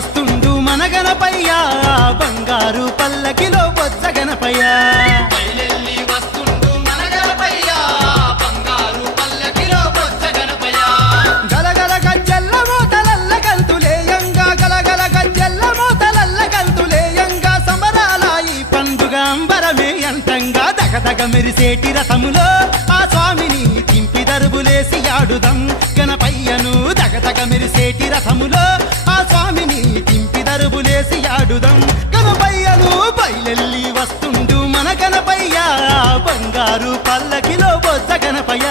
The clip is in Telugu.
వస్తుండు మన గణపయ్య బంగారు పల్లకిలో బొజ్జ గణపయ్య బయలెల్లి వస్తుండు మన గణపయ్య బంగారు పల్లకిలో బొజ్జ గణపయ్య గలగల గజ్జెల్ల మోతలల్ల గంతులేయంగా గలగల గజ్జెల్ల మోతలల్ల గంతులేయంగా సమరాల ఈ పండుగ అంబరమే అంతంగా దగదగ మెరిసేటి రథములో ఆ స్వామిని తింపి దరుబులేసి ఆడుదం గణపయ్యను దగదగ మెరిసేటి రథములో ఆ స్వామిని తింపి దరుబులేసి ఆడుదం గణపయ్యను బయలెల్లి వస్తుండు మన గణపయ్య బంగారు పల్లకిలో బొజ్జ గణపయ్య